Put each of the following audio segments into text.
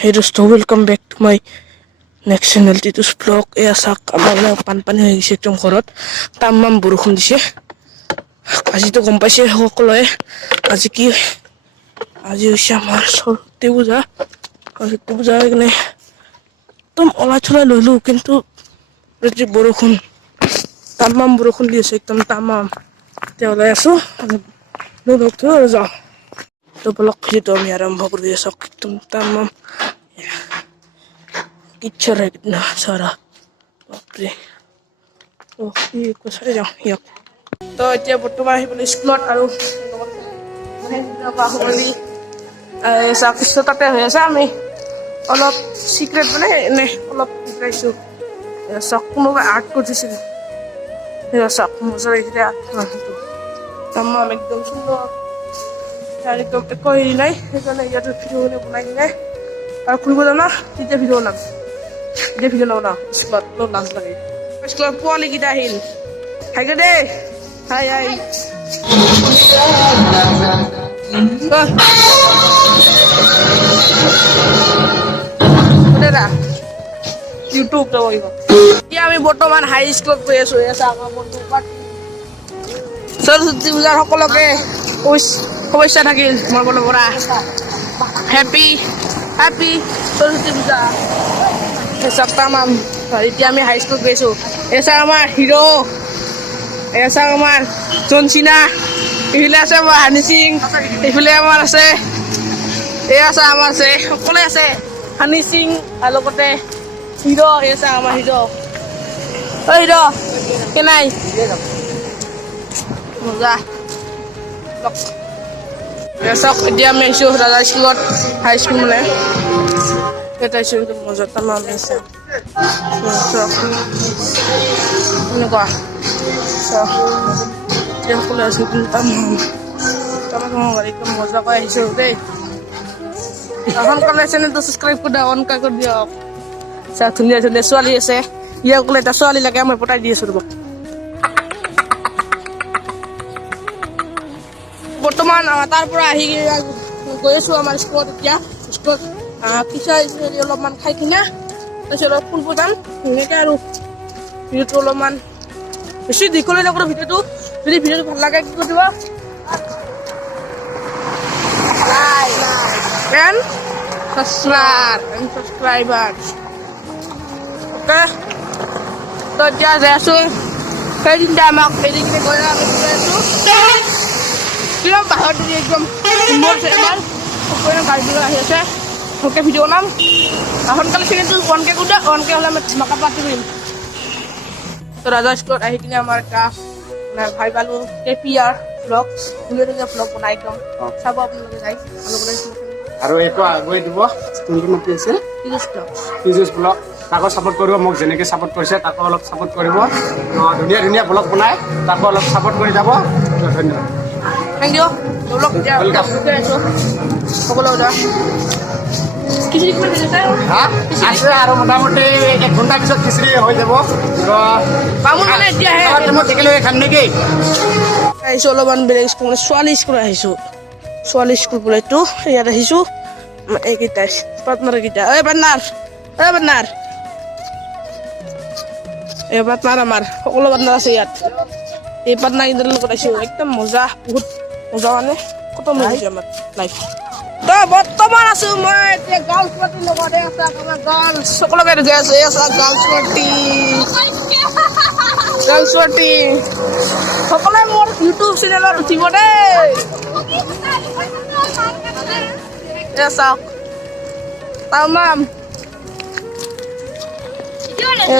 Hey dosto, welcome back to my next channel Titus Vlog. চাওক আমাৰ বানপানী হৈ গৈছে একদম ঘৰত তামাম বৰষুণ দিছে। আজিতো গম পাইছে সকলোৱে আজি হৈছে আমাৰ সৰস্বতী পূজা। সৰস্বতী পূজা কাৰণে একদম ওলাই থলাই ললো, কিন্তু বৰষুণ তামাম বৰষুণ দি আছে, একদম তামাম। এতিয়া ওলাই আছো আৰু যাওঁ তো ব্লগ ভিডিঅ'টো আমি আৰম্ভ কৰি আছো। একদম তামাম কিচ্ছু না সাৰা বাপৰে। তো চাই যাওঁ ইয়াক। তো এতিয়া বৰ্তমান আহি পালো স্কুলত, আৰু তাতে হৈ আছে। আমি অলপ চিক্ৰেট মানে এনে অলপ শিকাইছো। চাওক কোনোবাই আৰ্ট কৰিছিল, চাওক মজা লাগিছে আৰ্টটো তামাম একদম সুন্দৰ। একদম একো হেৰি নাই, সেইকাৰণে ইয়াতে ভিডিঅ' বনাই কিনে আৰু ফুৰিব যাম না, তেতিয়া ভিডিঅ' বনাম। এতিয়া ভিডিঅ' নবনাও, স্কুলত অলপ লাজ লাগে। স্কুলত পোৱালীকেইটা আহিল, হাইকে দে হাই হাই। ইউটিউব যাব লাগিব। এতিয়া আমি বৰ্তমান হাই স্কুলত গৈ আছো। সৰস্বতী পূজাৰ সকলোকে শুভেচ্ছা থাকিল মোৰ ফালৰ পৰা। হেপী সৰস্বতী পূজা। তামাম এতিয়া আমি হাই স্কুলত গৈছো। এছা আমাৰ হিৰো, এছা আমাৰ জনচিনা, এইফালে আছে আমাৰ হানি সিং, এইফালে আমাৰ আছে আমাৰ আছে সকলোৱে আছে হানি সিং, আৰু লগতে হিৰো। এছা আমাৰ হিৰো, হিৰো কে নাই মজা। চাওক এতিয়া আমি আহিছো ৰাজা স্কুলত, হাই স্কুল মানে এটাইছো মজা তামাম আছে। এনেকুৱা সকলো আছে, কিন্তু একদম মজাকৈ আহিছো দেই। সোনকালে চেনেলটো ছাবস্ক্ৰাইব কৰি দিয়ক, অন কৰি দিয়ক। ধুনীয়া ধুনীয়া ছোৱালী আছে, ইয়াক বোলে এটা ছোৱালী লাগে, মই পঠাই দি আছো ৰ'ব। বৰ্তমান তাৰ পৰা আহি গৈ আছো আমাৰ স্কুলত। এতিয়া স্কুলত পিছা অলপমান খাই কিনে তাৰপিছত অলপ ফুৰিব যাম ধুনীয়াকে। আৰু ভিডিঅ'টো অলপমান বেছি দীঘলৈ নকৰো ভিডিঅ'টো। যদি ভিডিঅ'টো ভাল লাগে কি কৰিব সাবস্ক্ৰাইবাৰ। অ'কে, তো এতিয়া যাই আছো সেইদিনা আমাক এৰি কিনে গৈ আছো একদম বাহিৰত দি একদম সুন্দৰ আছে আমাৰ গাড়ীবিলাক আহি আছে। ভালকৈ ভিডিঅ' বনাম, সোনকালে চিনেলটো অনকৈ কৰি দিয়ক। অনকৈ হ'লে আমি ধমাকা পাতি কৰিম। তো ৰাজা স্কুলত আহি কিনে আমাৰ এটা ভাই পালো KPR ব্লগ, ধুনীয়া ধুনীয়া ব্লগ বনাই একদম চাব আপোনালোকে যাই। আৰু এইটো আগুৱাই দিব, কোনটো মাতি আছে তিজুছ ব্লগ। তাকো ছাপোৰ্ট কৰিব, মোক যেনেকৈ ছাপোৰ্ট কৰিছে তাকো অলপ ছাপোৰ্ট কৰিব। ধুনীয়া ধুনীয়া ব্লগ বনাই, তাকো অলপ ছাপোৰ্ট কৰি যাব। ধন্যবাদ, থেংক ইউ। ৱেলকাম। আছে আৰু মোটামুটি 1 ঘণ্টাৰ পিছত খিচিৰি হৈ যাব। দেখিলে খাম নেকি? আহিছো অলপমান বেলেগ স্কুল, ছোৱালী স্কুল আহিছো। ছোৱালী স্কুল বোলে এইটো, ইয়াত আহিছো। এইকেইটা পাৰ্টনাৰ কেইটা, পাৰ্টনাৰ পাৰ্টনাৰ আমাৰ সকলো পাৰ্টনাৰ আছে ইয়াত। এই পাৰ্টনাৰ কেইটাৰ লগত আহিছো, একদম মজা, বহুত মজা মানে খতম হৈ গৈছে আমাৰ লাইফ। তো বৰ্তমান আছো মই এতিয়া গাৰ্লছ পাৰ্টিৰ লগতে। আছে আমাৰ গাৰ্লছ সকলোকে গৈ আছে। গাৰ্লছ পাৰ্টি সকলোৱে মোৰ ইউটিউব চেনেলত উঠিব দেই। চাওক তামাম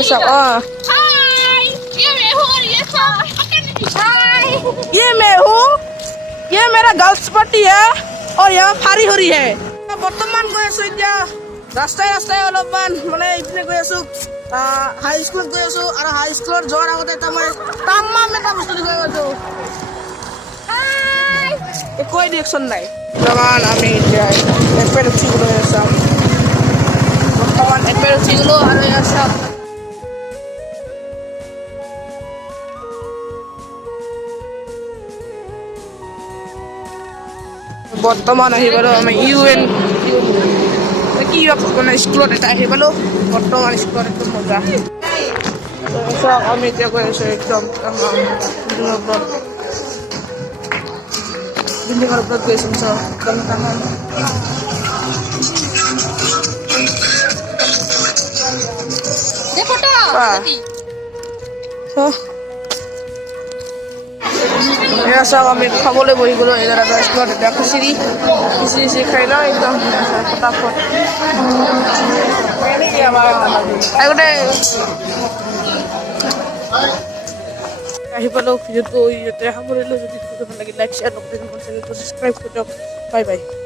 চাওক। ये मेरा गर्ल्स पार्टी है और यहाँ फारी हो रही है। বৰ্তমান গৈ আছো এতিয়া ৰাস্তাই অলপমান মানে ইপিনে গৈ আছো হাই স্কুলত গৈ আছো। আৰু হাই স্কুলত যোৱাৰ আগতে এটা মই তামাম এটা বস্তু দেখুৱাই গৈছো, একোৱে ৰিয়েকশ্যন নাই। বৰ্তমান আমি এতিয়া এপেল উঠিবলৈ আছো। আৰু ইয়াত চাওক বৰ্তমান আহি বাৰু আমি UN কি মানে স্কুলত এটা আহি পালোঁ বৰ্তমান স্কুলত একদম মজা চাওক আমি এতিয়া গৈ আছোঁ একদম বিল্ডিঙৰ ওপৰত গৈছোঁ চাওক একদম তামাম এয়া চাওক আমি খাবলৈ বহি গ'লোঁ এজৰা স্কুলত এতিয়া খিচিৰি খাই লওঁ একদম ফটাফট আগতে আহি পালোঁ ভিডিঅ'টো ইয়াতে সামৰিলোঁ যদি ভিডিঅ'টো ভাল লাগিল লাইক শ্বেয়াৰ নকৰি ছাবস্ক্ৰাইব কৰি দিয়ক বাই বাই